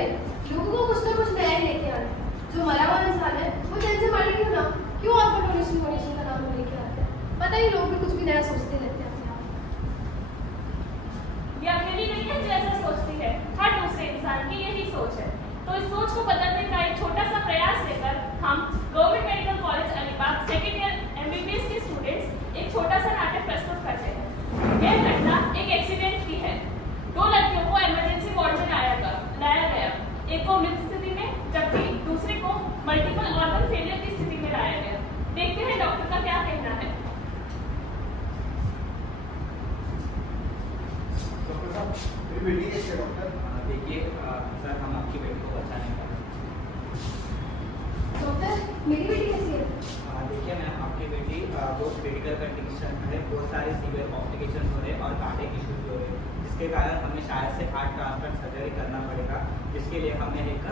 नहीं, लोगों को कुछ ना कुछ नया ही लेके आना है। जो मरा हुआ इंसान है वो जल्द से मारे क्यों ना, क्यों आपका डोनेशन का नाम लेके आते हैं? पता ही लोग भी कुछ भी नया सोचते रहते हैं अपने आप। ये अकेली नहीं है जो ऐसा सोचती है, हर दूसरे इंसान की यही सोच है। तो इस सोच को बदलने का एक छोटा सा प्रयास लेकर हम government medical college Alibag second year MBBS के स्टूडेंट्स एक छोटा सा नाटक प्रस्तुत करते हैं। यह घटना एक एक्सीडेंट की है। 2 लड़कियों को इमरजेंसी वार्ड में लाया गया, एक को मृत स्थिति में जबकि दूसरे को मल्टीपल ऑर्गन फेलियर की स्थिति में लाया गया। देखते हैं डॉक्टर का क्या कहना है। डॉक्टर साहब, मेरी बेटी कैसी है डॉक्टर? देखिए सर, हम आपकी बेटी को बचाने का। डॉक्टर, मेरी बेटी कैसी है? देखिए मैम, आपकी बेटी बहुत क्रिटिकल कंडीशन है, बहुत सारे सीवियर कॉम्प्लिकेशन हो रहे हैं और कार्डियक इश्यूज हो रहे हैं, जिसके कारण हमें शायद से हार्ट ट्रांसप्लांट सर्जरी करना पड़ेगा, जिसके लिए हमें एक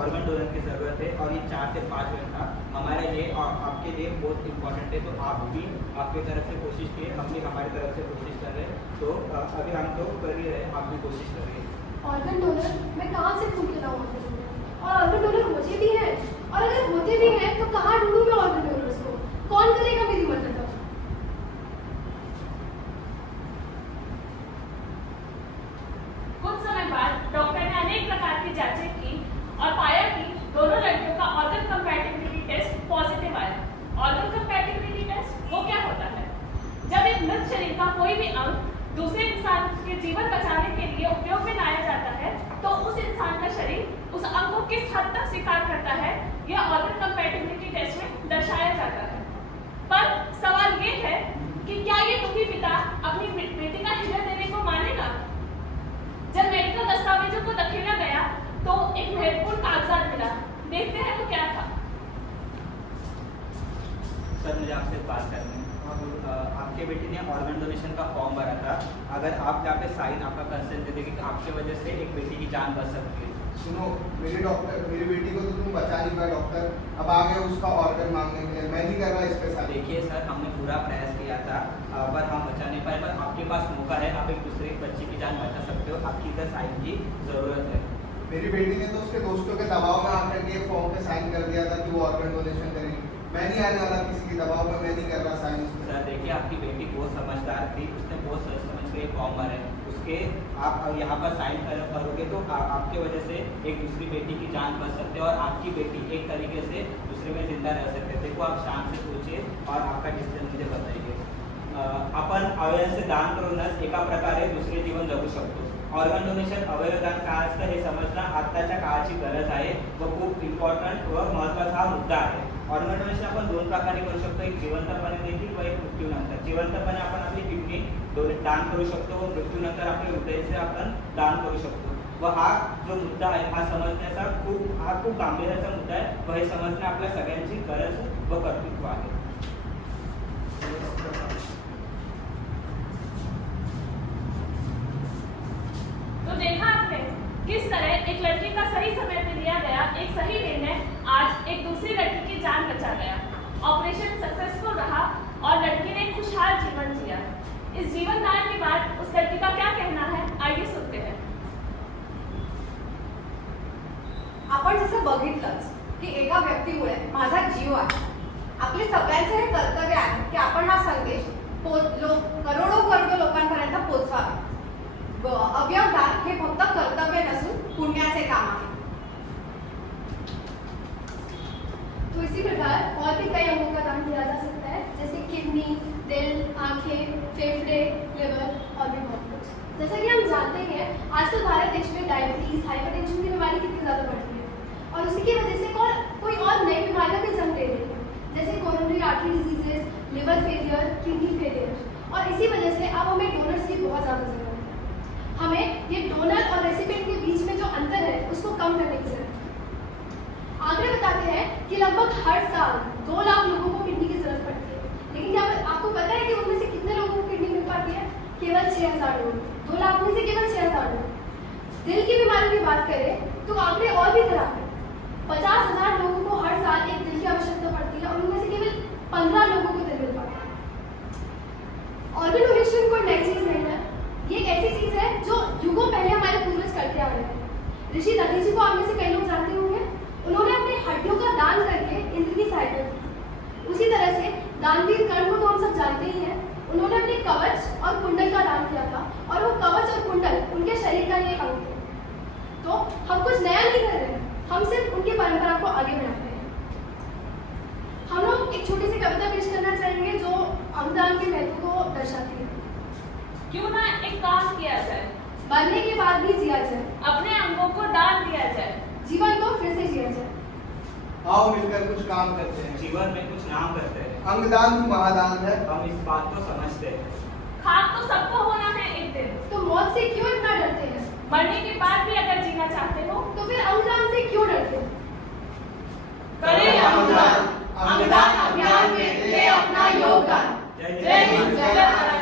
ऑर्गन डोनर की ज़रूरत है और ये 4 से 5 घंटा हमारे लिए और आपके लिए बहुत इंपॉर्टेंट है। तो आप भी आपकी तरफ से कोशिश किए, हम भी हमारी तरफ से कोशिश कर रहे हैं। तो अभी हम तो कर ही रहे हैं, आप भी कोशिश कर रही है। Organ donor? मैं कहाँ से खून के लाऊं ऑर्गन डोनर? और ऑर्गन डोनर होते भी हैं, और अगर होते भी हैं तो कहाँ ढूंढूं मैं ऑर्गन डोनर्स को? कौन करेगा मेरी मदद? कुछ समय बाद डॉक्टर ने अनेक प्रकार की जांचें की और पाया कि दोनों लड़कियों का ऑर्गन कंपैटिबिलिटी टेस्ट पॉजिटिव आया। ऑर्गन कंपैटिबिलिटी टेस्ट वो क्या होता है? जब एक मृत शरीर का कोई भी अंग दूसरे इंसान के जीवन बचाने के लिए उपयोग में लाया जाता है तो उस इंसान का शरीर उस अंग को किस हद तक स्वीकार करता है, यह ऑर्गन कंपैटिबिलिटी टेस्ट में दर्शाया जाता है। पर सवाल ये है कि क्या ये दुखी पिता अपनी बेटी का हृदय देने को मानेगा? जब मेडिकल दस्तावेजों को धकेला गया तो एक महत्वपूर्ण कागजात मिला। देखते हैं वो क्या था। सर, मुझे आपसे बात करनी है। आपके बेटी ने ऑर्गन डोनेशन का फॉर्म भरा था। अगर आप यहाँ पे साइन आपका कंसेंट दे देंगे तो आपकी वजह से एक बेटी की जान बच सकती है। सुनो, मेरी बेटी को तो तुम बचा नहीं पाए डॉक्टर, अब आ गए उसका ऑर्गन मांगने के लिए। मैं नहीं कर रहा इसके साथ। देखिए सर, हमने पूरा प्रयास किया था पर हम बचा नहीं पाए, पर आपके पास मौका है, आप एक दूसरे बच्चे की जान बचा सकते हो। आपकी इधर साइन की जरूरत है। मेरी बेटी ने तो उसके दोस्तों के दबाव में आकर के फॉर्म पे साइन कर दिया था कि वो ऑर्गन डोनेशन करेगी। मैं नहीं आने वाला किसी के दबाव में, मैं नहीं कर रहा साइन। सर देखिए, आपकी बेटी बहुत समझदार थी, उसने बहुत सोच समझ के फॉर्म भरा है। उसके आप यहाँ पर साइन करोगे तो आपके वजह से एक दूसरी बेटी की जान बच सकते हैं और आपकी बेटी एक तरीके से दूसरे में जिंदा रह सकते हैं। देखो, आप शांत से सोचिए और आपका डिसीजन मुझे बताइए। आपण अवयवांचे दान करूनच एका प्रकारे दुसरे जीवन जगू शकतो। ऑर्गन डोनेशन अवयवदान काय असतं हे समजणं आत्ताच्या काळाची गरज आहे व खूप इम्पॉर्टंट व महत्त्वाचा हा मुद्दा आहे। ऑर्गन डोनेशन आपण 2 प्रकारे करू शकतो, एक जिवंतपणे देखील व एक मृत्यूनंतर। जिवंतपणे आपण आपली किडनी दान करू शकतो व मृत्यूनंतर आपले हृदयाचे आपण दान करू शकतो। व हा जो मुद्दा आहे हा समजण्याचा खूप गांभीर्याचा मुद्दा आहे व हे समजणे आपल्या सगळ्यांची गरज व कर्तृत्व आहे। तो देखा आपने किस तरह एक लड़की का सही समय पे लिया गया एक सही निर्णय आज एक दूसरी लड़की की जान बचा गया। ऑपरेशन सक्सेसफुल रहा और लड़की ने खुशहाल जीवन जिया। इस जीवन दान के बाद उस लड़की का क्या कहना है, आइए सुनते हैं। आपण जसं बघितलंच की एका व्यक्तीमुळे माझा जीव आहे। आपले सगळ्यांचे हे कर्तव्य आहे की आपण हा संदेश करोडो लोकांपर्यंत पोहोचवावा। अवयवदान हे फक्त कर्तव्य नसून पुण्याचे काम आहे। तो इसी प्रकार और भी कई अंगों का दान किया जा सकता है, जैसे किडनी, दिल, आंखें, फेफड़े, लिवर और भी बहुत कुछ। जैसा कि हम जानते हैं आजकल भारत देश में डायबिटीज, हाइपरटेंशन की बीमारी कितनी ज़्यादा बढ़ रही है और उसी की वजह से कोई और नई बीमारियां भी जन्म ले रही है, जैसे coronary artery diseases, liver failure, kidney failure. और इसी वजह से अब हमें डोनर्स की बहुत ज़्यादा जरूरत है। हमें ये डोनर और रेसिपिएंट के बीच में जो अंतर है उसको कम करने की जरूरत है। आंकड़े बताते हैं कि लगभग हर साल 2 लाख लोगों को किडनी की जरूरत पड़ती है, लेकिन क्या आपको पता है कि उनमें से कितने लोगों को किडनी मिल पाती है? केवल 6000 लोग। 2 लाख में से केवल 6000 लोग। दिल की बीमारी की बात करें तो आंकड़े और भी खराब है। 50,000 लोगों को हर साल एक दिल की आवश्यकता पड़ती है और उनमें से केवल 15 लोगों को दिल मिल पाता है। ऑर्गन डोनेशन कोई नई चीज नहीं है, ये एक ऐसी चीज है जो युगों पहले हमारे पूर्वज करते आ रहे हैं। ऋषि दधीचि को आप में से कई लोग जानते होंगे। उन्होंने अपनी हड्डियों का दान करके इंद्र की सहायता की। उसी तरह से दानवीर कर्ण को तो हम सब जानते ही हैं। उन्होंने अपने कवच और कुंडल का दान किया था और वो कवच और कुंडल उनके शरीर का ही एक अंग थे। तो हम कुछ नया नहीं कर रहे हैं, हम सिर्फ उनकी परंपरा को आगे बढ़ा रहे हैं। हम लोग एक छोटी सी कविता पेश करना चाहेंगे जो अंगदान के महत्व को दर्शाती है। क्यों ना एक काम किया जाए, मरने के बाद भी जिया जाए, अपने अंगों को दान दिया जाए, जीवन को फिर से जिया जाए। आओ मिलकर कुछ काम करते हैं, जीवन में कुछ नाम करते हैं। अंगदान भी महादान है, हम इस बात को समझते हैं। खाक तो सबको होना है एक दिन, तो मौत से क्यों इतना डरते हैं? मरने के बाद भी अगर जीना चाहते हो तो फिर अंगदान से क्यों डरते हैं? करें अंगदान। अंगदान अभियान में दे अपना योगदान। जय जय हिंद, जय भारत।